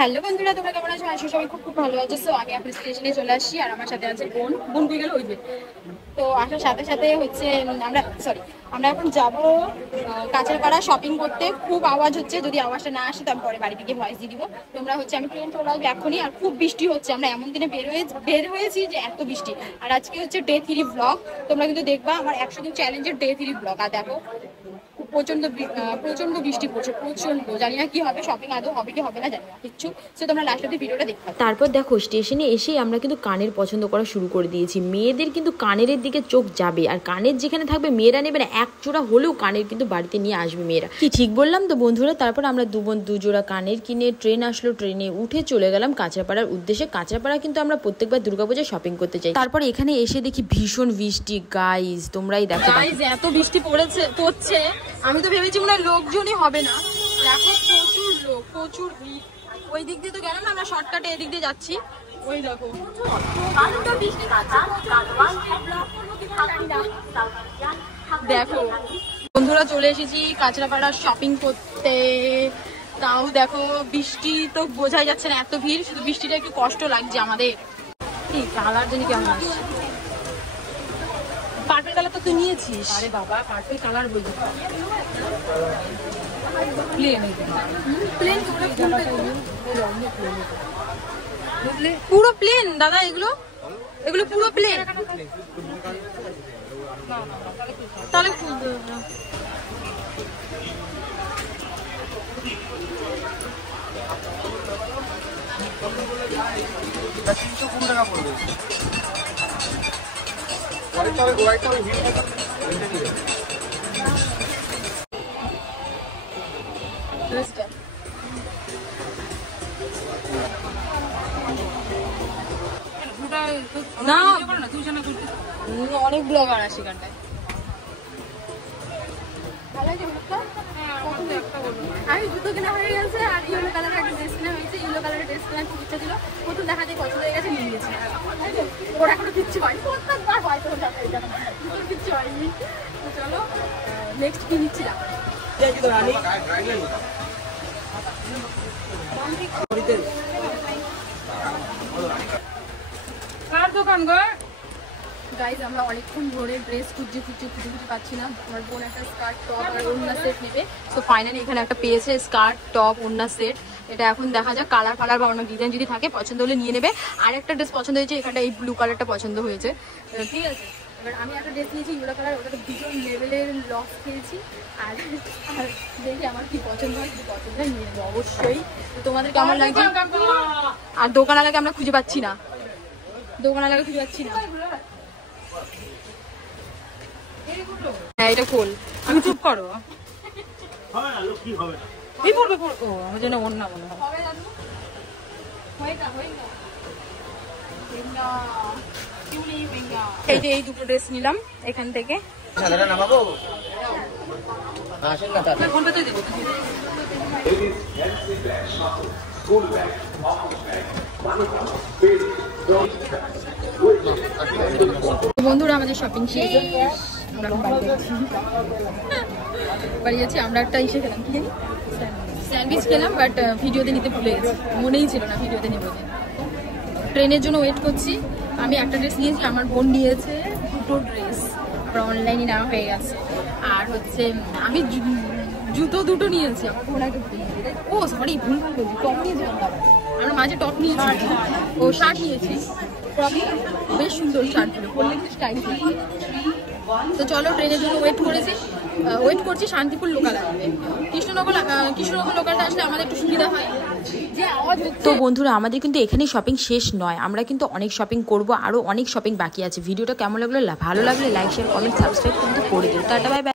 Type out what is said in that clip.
Hello বন্ধুরা, তোমরা কেমন আছো? আশা সবাই খুব খুব ভালো আছো। সো আমি এখন স্টেশনে চলে আসছি আর আমার সাথে আছে বোন কই গেল ওই যে। তো আসার সাথে সাথে হচ্ছে আমরা এখন যাবো কাঁচরাপাড়া শপিং করতে। খুব আওয়াজ হচ্ছে, যদি আওয়াজটা না আসে তো আমি পরে বাড়ি থেকে ভয়েস দিয়ে দিব। তোমরা হচ্ছে আমি ট্রেন চলে আসবো এখনই। আর খুব বৃষ্টি হচ্ছে, আমরা এমন দিনে বের হয়েছি যে এত বৃষ্টি। আর আজকে হচ্ছে ডে 3 ব্লগ, তোমরা কিন্তু দেখবা আমার 100 দিন চ্যালেঞ্জের ডে 3 ব্লগ। আর দেখো প্রচন্ড বৃষ্টি পড়ছে, প্রচন্ড। জানি না কি হবে, শপিং আদৌ হবে কি হবে না জানি না কিচ্ছু। সো তোমরা লাস্ট অব্দি ভিডিওটা দেখতে। তারপর দেখো স্টেশনে এসেই আমরা কিন্তু কানের পছন্দ করা শুরু করে দিয়েছি। মেয়েদের কিন্তু কানের দিকে চোখ যাবে, আর কানের যেখানে থাকবে মেয়েরা নেবে না। এক জোড়া হলেও কানের কিন্তু বাড়িতে নিয়ে আসবে মেয়েরা। কি ঠিক বললাম তো বন্ধুরা? তারপর আমরা দু জোড়া কানের কিনে ট্রেন আসলো, ট্রেনে উঠে চলে গেলাম কাঁচরাপাড়ার উদ্দেশ্যে। কাঁচরাপাড়া কিন্তু আমরা প্রত্যেকবার দুর্গাপূজায় শপিং করতে চাই। তারপর এখানে এসে দেখি ভীষণ বৃষ্টি। গাইজ তোমরাই দেখো, গাইজ এত বৃষ্টি পড়ছে, আমি তো ভেবেছি মনে হয় লোকজনই হবে না। দেখো প্রচুর লোক, প্রচুর ভিড়। ওই দিক দিয়ে তো গেলাম না আমরা, শর্টকাটে এদিক দিয়ে যাচ্ছি। ওই দেখো দেখো বন্ধুরা, চলে এসেছি কাঁচরাপাড়া শপিং করতে। তাও দেখো বৃষ্টি তো বোঝাই যাচ্ছে না, এত ভিড়। শুধু বৃষ্টিটা একটু কষ্ট লাগছে আমাদের। কি কালার জানি কেমন আসছে। পার্পল কালার তো তুই নিয়েছিস। আরে বাবা, পার্পল কালার বলছি পুরো প্লেন দাদা, এগুলো পুরো প্লেন। তাহলে না, অনেক ব্লগার আছে এখানটায়। আমি জুতো কেনা হয়ে গেছে আর ইয়েলো কালারের একটা ড্রেস কেনা হয়েছে। ইয়েলো কালারের ড্রেস কেনার খুব ইচ্ছা ছিল, প্রথম দেখাতে পছন্দ হয়ে গেছে, নিয়ে গেছি। ওর এখনো কিচ্ছু হয়নি, কিচ্ছু হয়নি। তো চলো নেক্সট কি নিচ্ছিলাম। কার দোকান গো? গাইজ আমরা অনেকক্ষণ ধরে ড্রেস খুঁজে পাচ্ছি না। আমার বোন একটা স্কার্ট টপ আর ওড়না সেট নেবে। তো ফাইনালি এখানে একটা পেয়েছে, স্কার্ট টপ ওড়না সেট। এটা এখন দেখা যাক কালার বা অন্য ডিজাইন যদি থাকে পছন্দ হলে নিয়ে নেবে। আর একটা ড্রেস পছন্দ হয়েছে, এখানটা এই ব্লু কালারটা পছন্দ হয়েছে। ঠিক আছে, এবার আমি একটা ড্রেস নিয়েছি ইয়েলো কালার, ওটা ভীষণ লেভেলের লস খেয়েছি। আর দেখি আমার কি পছন্দ হয়, কি পছন্দ হয় নিয়ে নেবো অবশ্যই। তোমাদের কেমন লাগছে? আর দোকানওয়ালাকে আমরা খুঁজে পাচ্ছি না, হ্যাঁ এটা খোল। আমি চুপ করো, আমার জন্য অন্য মনে হয়। এই যে এই দুটো ড্রেস নিলাম এখান থেকে। বন্ধুরা আমাদের শপিং শেষ, বাড়ি যাচ্ছি। আমরা একটা ইসে খেলাম, কি জানি স্যান্ডউইচ খেলাম, বাট ভিডিওতে নিতে ভুলে গেছি, মনেই ছিল না ভিডিওতে নেবো। ট্রেনের জন্য ওয়েট করছি। আমি একটা ড্রেস নিয়েছি, আমার বোন নিয়েছে দুটো ড্রেস, আবার অনলাইনে নেওয়া হয়ে গেছে। আর হচ্ছে আমি জুতো দুটো নিয়েছি, আমার বোন একটা ও সরি ভুল বলছি, টপ নিয়েছিলাম। আমরা মাঝে টপ নিয়েছি, ও শার্ট নিয়েছি। বেশ সুন্দর শার্টগুলো, পরলে একটু স্টাইল। তো চলো ট্রেনের জন্য ওয়েট করছি শান্তিপুর লোকাল আসবে। কৃষ্ণনগর লোকালটা আসলে আমাদের একটু সুবিধা হয়। তো বন্ধুরা আমাদের কিন্তু এখানে শপিং শেষ নয়, আমরা কিন্তু অনেক শপিং করব, আরো অনেক শপিং বাকি আছে। ভিডিওটা কেমন লাগলো? ভালো লাগলে লাইক শেয়ার কমেন্ট সাবস্ক্রাইব কিন্তু করে দিও। Tata bye bye.